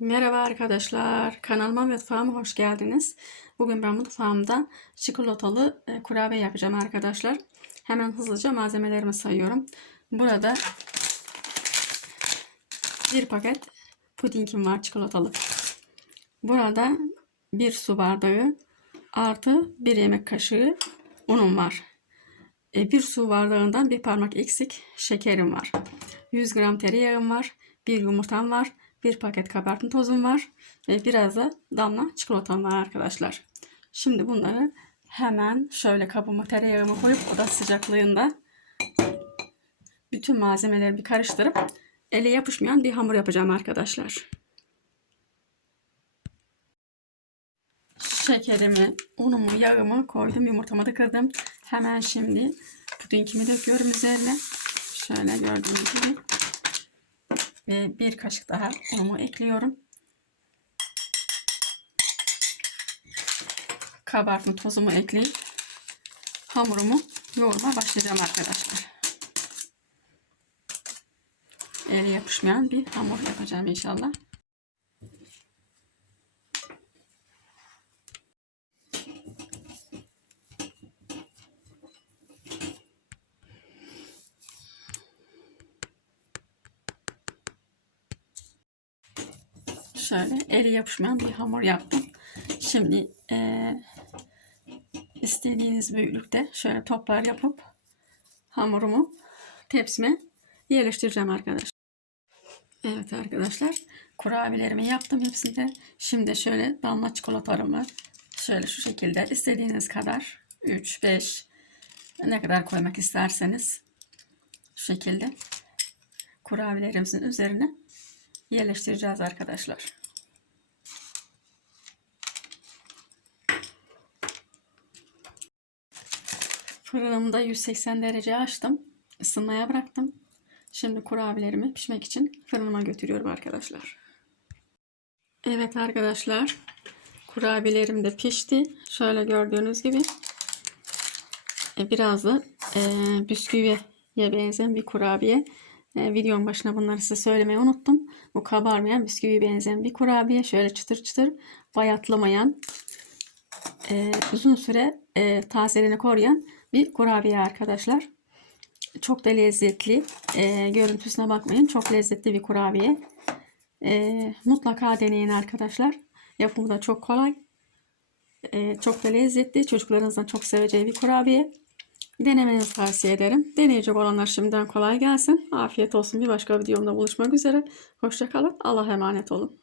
Merhaba arkadaşlar, kanalıma mutfağıma hoş geldiniz. Bugün ben mutfağımda çikolatalı e, kurabiye yapacağım arkadaşlar. Hemen hızlıca malzemelerimi sayıyorum. Burada bir paket pudingim var çikolatalı. Burada bir su bardağı artı bir yemek kaşığı unum var. E, bir su bardağından bir parmak eksik şekerim var. 100 gram tereyağım var. Bir yumurtam var. Bir paket kabartma tozum var. Ve biraz da damla çikolatam var arkadaşlar. Şimdi bunları hemen şöyle kabıma tereyağımı koyup oda sıcaklığında bütün malzemeleri bir karıştırıp ele yapışmayan bir hamur yapacağım arkadaşlar. Şekerimi, unumu, yağımı koydum. Yumurtamı da kırdım. Hemen şimdi pudingimi döküyorum üzerine. Şöyle gördüğünüz gibi. Ve bir kaşık daha unumu ekliyorum. Kabartma tozumu ekleyip hamurumu yoğurmaya başlayacağım arkadaşlar. Ele yapışmayan bir hamur yapacağım inşallah. Şöyle eli yapışmayan bir hamur yaptım. Şimdi e, istediğiniz büyüklükte şöyle toplar yapıp hamurumu tepsime yerleştireceğim arkadaşlar. Evet arkadaşlar kurabiyelerimi yaptım hepsinde. Şimdi şöyle damla çikolatalarımı şöyle şu şekilde istediğiniz kadar 3 5 ne kadar koymak isterseniz şu şekilde kurabiyelerimizin üzerine yerleştireceğiz arkadaşlar. Fırınımda 180 derece açtım. Isınmaya bıraktım. Şimdi kurabiyelerimi pişmek için fırınıma götürüyorum arkadaşlar. Evet arkadaşlar. Kurabiyelerim de pişti. Şöyle gördüğünüz gibi. E, biraz da e, bisküviye benzeyen bir kurabiye. E, videonun başına bunları size söylemeyi unuttum. Bu kabarmayan bisküvi benzeyen bir kurabiye. Şöyle çıtır çıtır bayatlamayan e, uzun süre e, tazeliğini koruyan bir kurabiye arkadaşlar. Çok da lezzetli. E, görüntüsüne bakmayın. Çok lezzetli bir kurabiye. E, mutlaka deneyin arkadaşlar. Yapımı da çok kolay. E, çok da lezzetli. Çocuklarınızdan çok seveceği bir kurabiye. Denemenizi tavsiye ederim. Deneyecek olanlar şimdiden kolay gelsin. Afiyet olsun. Bir başka videomda buluşmak üzere. Hoşçakalın. Allah'a emanet olun.